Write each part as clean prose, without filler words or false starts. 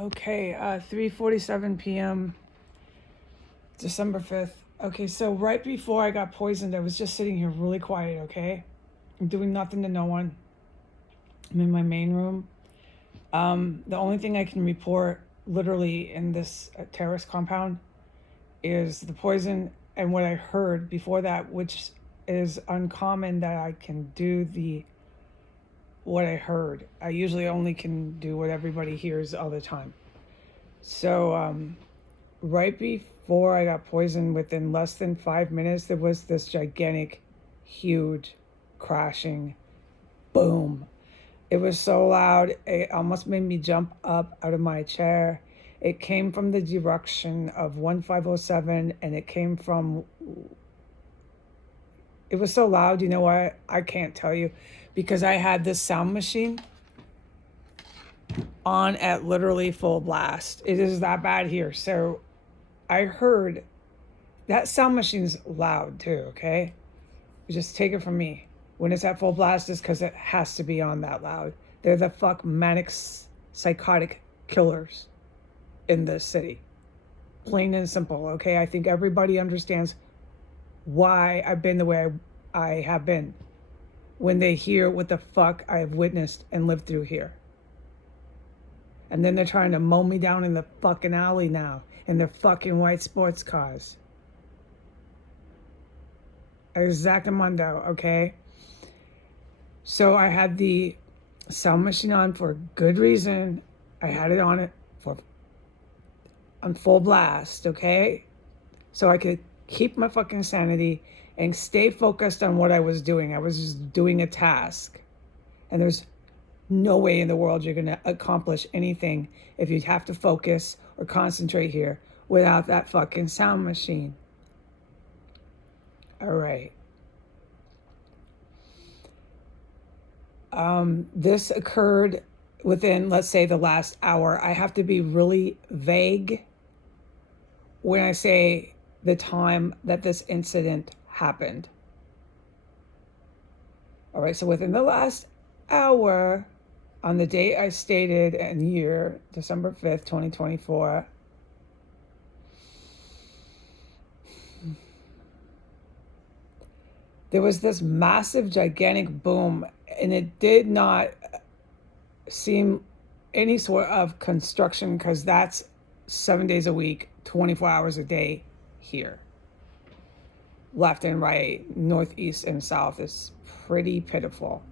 Okay, 3:47 p.m., December 5th. Okay, so right before I got poisoned, I was just sitting here really quiet, okay? I'm doing nothing to no one. I'm in my main room. The only thing I can report literally in this terrace compound is the poison and what I heard before that, which is uncommon that I can do what I heard. I usually only can do what everybody hears all the time. So, right before I got poisoned, within less than 5 minutes, there was this gigantic, huge crashing boom. It was so loud, it almost made me jump up out of my chair. It came from the direction of 1507, and it was so loud, you know what? I can't tell you, because I had this sound machine on at literally full blast. It is that bad here. So I heard that sound machine's loud too, okay? You just take it from me. When it's at full blast, it's because it has to be on that loud. They're the manic, psychotic killers in this city. Plain and simple, okay? I think everybody understands why I've been the way I have been when they hear what the fuck I have witnessed and lived through here. And then they're trying to mow me down in the fucking alley now in their fucking white sports cars. Exactamundo, okay? So I had the sound machine on for good reason. I had it on full blast, okay? So I could keep my fucking sanity and stay focused on what I was doing. I was just doing a task. And there's no way in the world you're going to accomplish anything if you have to focus or concentrate here without that fucking sound machine. All right. This occurred within, let's say, the last hour. I have to be really vague when I say the time that this incident happened. All right, so within the last hour, on the date I stated and year, December 5th, 2024, there was this massive, gigantic boom, and it did not seem any sort of construction, because that's 7 days a week, 24 hours a day here. Left and right, northeast and south is pretty pitiful.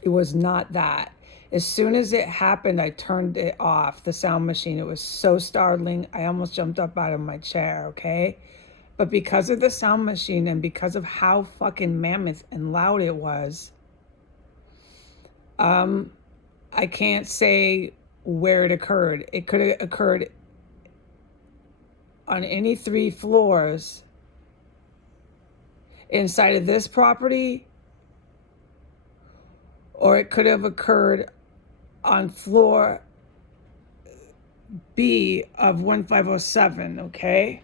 It was not that. As soon as it happened, I turned it off, the sound machine. It was so startling, I almost jumped up out of my chair, okay? But because of the sound machine and because of how fucking mammoth and loud it was, I can't say where it occurred. It could have occurred on any 3 floors inside of this property, or it could have occurred on floor B of 1507, okay?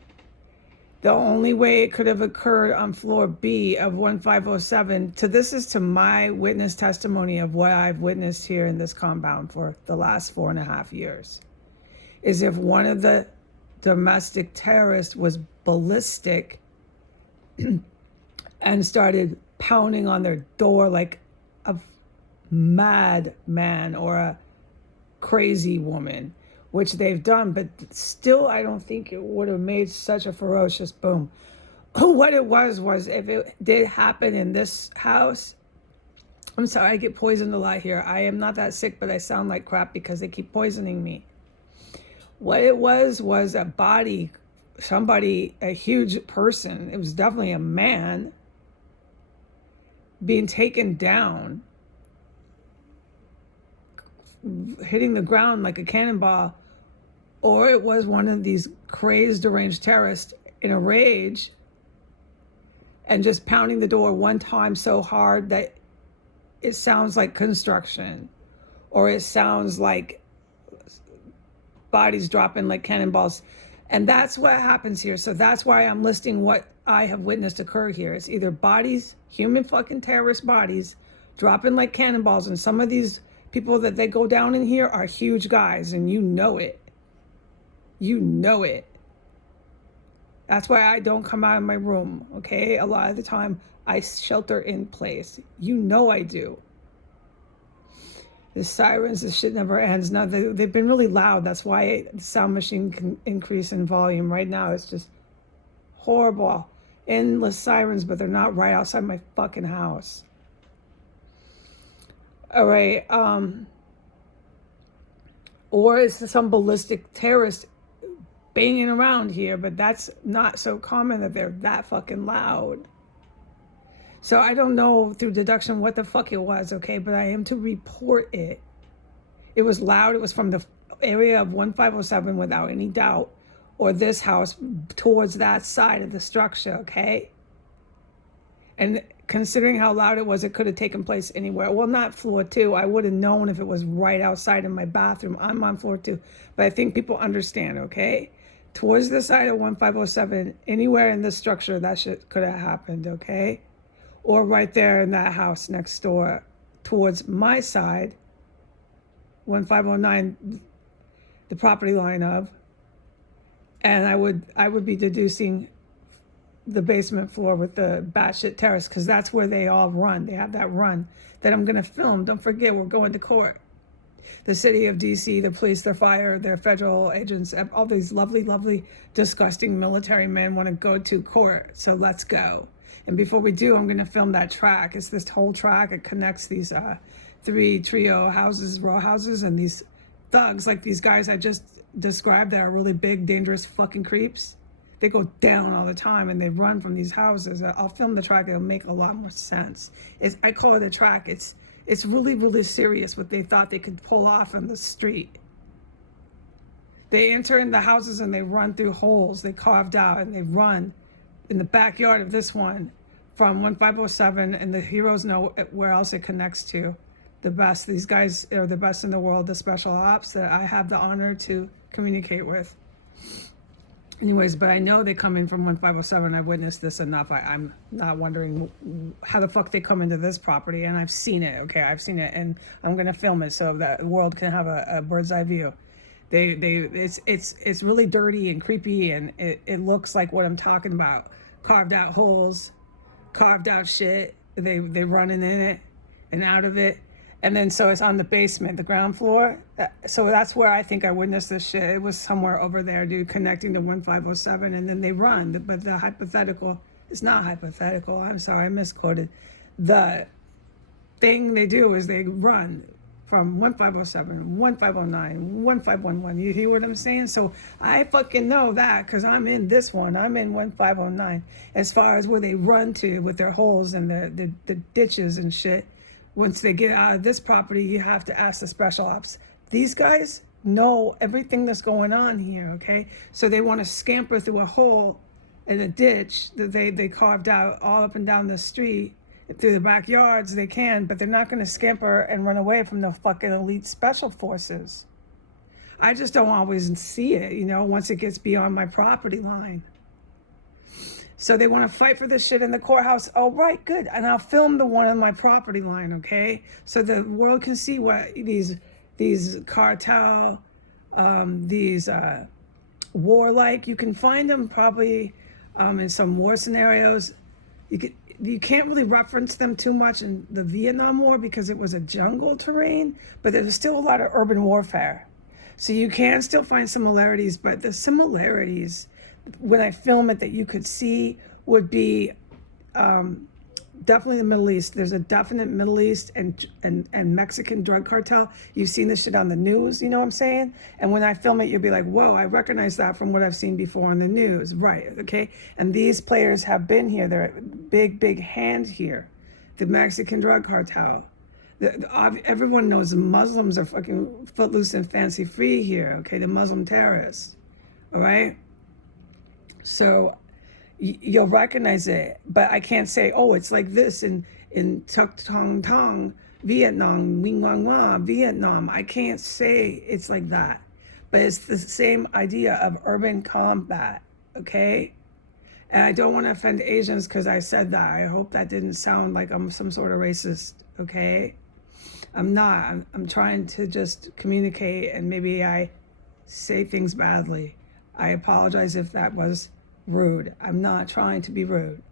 The only way it could have occurred on floor B of 1507, this is to my witness testimony of what I've witnessed here in this compound for the last 4.5 years, is if one of the domestic terrorists was ballistic and started pounding on their door like a madman or a crazy woman, which they've done, but still I don't think it would have made such a ferocious boom. What it was if it did happen in this house, I'm sorry, I get poisoned a lot here. I am not that sick, but I sound like crap because they keep poisoning me. What it was a body, somebody, a huge person, it was definitely a man, being taken down, hitting the ground like a cannonball, or it was one of these crazed, deranged terrorists in a rage and just pounding the door one time so hard that it sounds like construction, or it sounds like bodies dropping like cannonballs. And that's what happens here. So that's why I'm listing what I have witnessed occur here. It's either bodies, human fucking terrorist bodies, dropping like cannonballs, and some of these People that they go down in here are huge guys, and you know it. You know it. That's why I don't come out of my room, okay? A lot of the time, I shelter in place. You know I do. The sirens, this shit never ends. Now, they've been really loud. That's why the sound machine can increase in volume. Right now, it's just horrible. Endless sirens, but they're not right outside my fucking house. All right. Or it's some ballistic terrorist banging around here, but that's not so common that they're that fucking loud. So I don't know through deduction what the fuck it was, okay? But I am to report it. It was loud. It was from the area of 1507 without any doubt, or this house towards that side of the structure, okay? And considering how loud it was, it could have taken place anywhere. Well, not floor 2. I would have known if it was right outside in my bathroom. I'm on floor 2. But I think people understand, okay? Towards the side of 1507, anywhere in this structure, that shit could have happened, okay? Or right there in that house next door towards my side, 1509, the property line of, and I would be deducing the basement floor with the batshit terrace, because that's where they all run. They have that run that I'm going to film. Don't forget, we're going to court. The city of DC, the police, their fire, their federal agents, all these lovely, lovely, disgusting military men want to go to court. So let's go. And before we do, I'm going to film that track. It's this whole track. It connects these 3 trio houses, row houses, and these thugs, like these guys I just described that are really big, dangerous fucking creeps. They go down all the time and they run from these houses. I'll film the track. It'll make a lot more sense. I call it a track. It's really, really serious what they thought they could pull off on the street. They enter in the houses and they run through holes they carved out, and they run in the backyard of this one from 1507, and the heroes know where else it connects to. The best. These guys are the best in the world, the special ops that I have the honor to communicate with. Anyways, but I know they come in from 1507. I've witnessed this enough. I'm not wondering how the fuck they come into this property, and I've seen it, okay? I've seen it, and I'm going to film it so that the world can have a bird's eye view. It's really dirty and creepy, and it looks like what I'm talking about. Carved out holes, carved out shit. They running in it and out of it. And then so it's on the basement, the ground floor. So that's where I think I witnessed this shit. It was somewhere over there, dude, connecting to 1507, and then they run. But the hypothetical, it's not hypothetical. I'm sorry, I misquoted. The thing they do is they run from 1507, 1509, 1511. You hear what I'm saying? So I fucking know that because I'm in this one. I'm in 1509. As far as where they run to with their holes and the ditches and shit. Once they get out of this property, you have to ask the special ops. These guys know everything that's going on here, okay? So they want to scamper through a hole in a ditch that they carved out all up and down the street. Through the backyards, they can, but they're not going to scamper and run away from the fucking elite special forces. I just don't always see it, you know, once it gets beyond my property line. So they want to fight for this shit in the courthouse. Oh, right, good. And I'll film the one on my property line, okay? So the world can see what these cartel, these warlike, you can find them probably in some war scenarios. You can't really reference them too much in the Vietnam War because it was a jungle terrain, but there's still a lot of urban warfare. So you can still find similarities, but the similarities when I film it that you could see would be definitely the Middle East. There's a definite Middle East and Mexican drug cartel. You've seen this shit on the news, you know what I'm saying? And when I film it, you'll be like, whoa, I recognize that from what I've seen before on the news. Right, okay? And these players have been here. They're a big, big hand here. The Mexican drug cartel. Everyone knows the Muslims are fucking footloose and fancy free here, okay? The Muslim terrorists, all right? So you'll recognize it, but I can't say, oh, it's like this in Tuk Tong Tong, Vietnam, Nguyen Ngoc Ngoc, Vietnam. I can't say it's like that, but it's the same idea of urban combat, okay? And I don't want to offend Asians because I said that. I hope that didn't sound like I'm some sort of racist, okay? I'm not. I'm trying to just communicate, and maybe I say things badly. I apologize if that was rude. I'm not trying to be rude.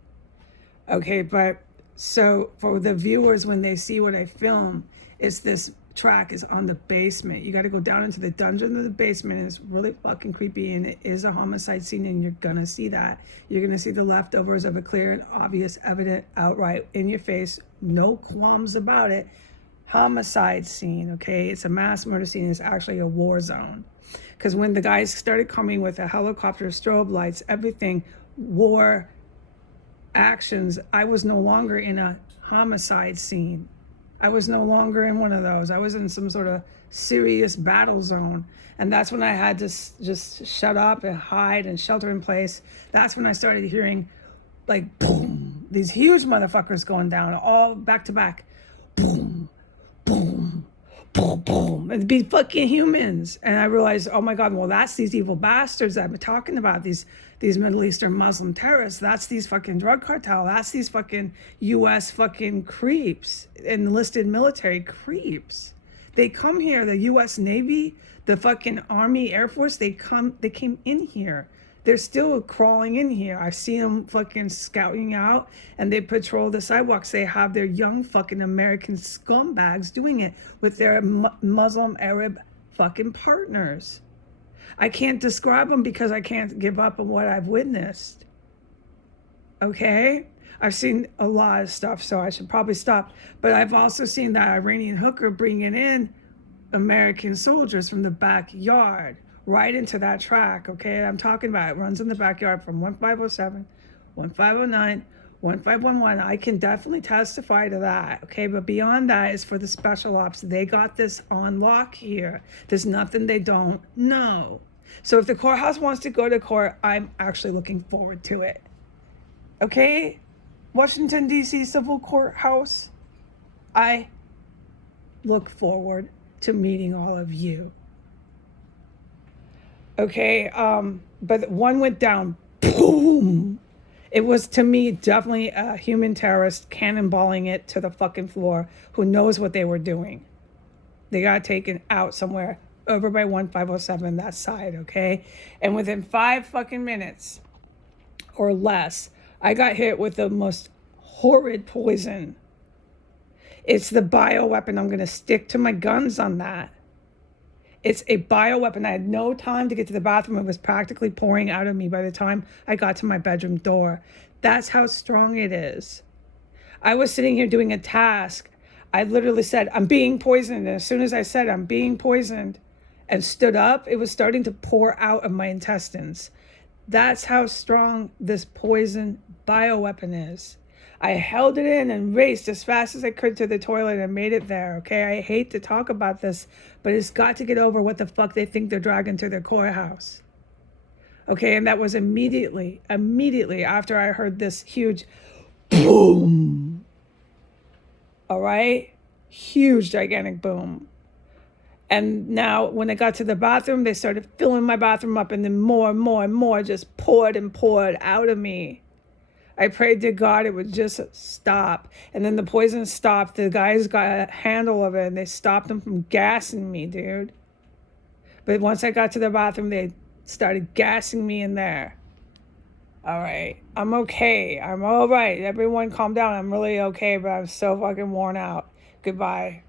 Okay, but so for the viewers, when they see what I film, it's this track is on the basement. You got to go down into the dungeon of the basement, and it's really fucking creepy, and it is a homicide scene, and you're gonna see that. You're gonna see the leftovers of a clear and obvious, evident, outright in your face, no qualms about it, homicide scene. Okay, it's a mass murder scene. It's actually a war zone, because when the guys started coming with a helicopter, strobe lights, everything, war actions, I was no longer in a homicide scene. I was no longer in one of those. I was in some sort of serious battle zone. And that's when I had to just shut up and hide and shelter in place. That's when I started hearing like boom, these huge motherfuckers going down all back to back. Boom, boom, boom, boom. It'd be fucking humans. And I realized, oh my God, well, that's these evil bastards that I've been talking about, these Middle Eastern Muslim terrorists. That's these fucking drug cartel. That's these fucking US fucking creeps, enlisted military creeps. They come here, the US Navy, the fucking Army, Air Force, they came in here. They're still crawling in here. I've seen them fucking scouting out, and they patrol the sidewalks. They have their young fucking American scumbags doing it with their Muslim Arab fucking partners. I can't describe them because I can't give up on what I've witnessed. Okay? I've seen a lot of stuff, so I should probably stop. But I've also seen that Iranian hooker bringing in American soldiers from the backyard right into that track. Okay? I'm talking about it runs in the backyard from 1507, 1509, 1511. I can definitely testify to that. Okay? But beyond that is for the special ops. They got this on lock here. There's nothing they don't know. So if the courthouse wants to go to court, I'm actually looking forward to it. Okay? Washington, D.C. Civil Courthouse, I look forward to meeting all of you. Okay, but one went down, boom. It was, to me, definitely a human terrorist cannonballing it to the fucking floor who knows what they were doing. They got taken out somewhere over by 1507, that side, okay? And within 5 fucking minutes or less, I got hit with the most horrid poison. It's the bioweapon. I'm going to stick to my guns on that. It's a bioweapon. I had no time to get to the bathroom. It was practically pouring out of me by the time I got to my bedroom door. That's how strong it is. I was sitting here doing a task. I literally said, I'm being poisoned. And as soon as I said, I'm being poisoned, and stood up, it was starting to pour out of my intestines. That's how strong this poison bioweapon is. I held it in and raced as fast as I could to the toilet and made it there, okay? I hate to talk about this, but it's got to get over what the fuck they think they're dragging to their courthouse. Okay, and that was immediately after I heard this huge boom. All right? Huge, gigantic boom. And now when I got to the bathroom, they started filling my bathroom up, and then more and more and more just poured and poured out of me. I prayed to God it would just stop. And then the poison stopped. The guys got a handle of it, and they stopped them from gassing me, dude. But once I got to the bathroom, they started gassing me in there. All right. I'm okay. I'm all right. Everyone calm down. I'm really okay, but I'm so fucking worn out. Goodbye.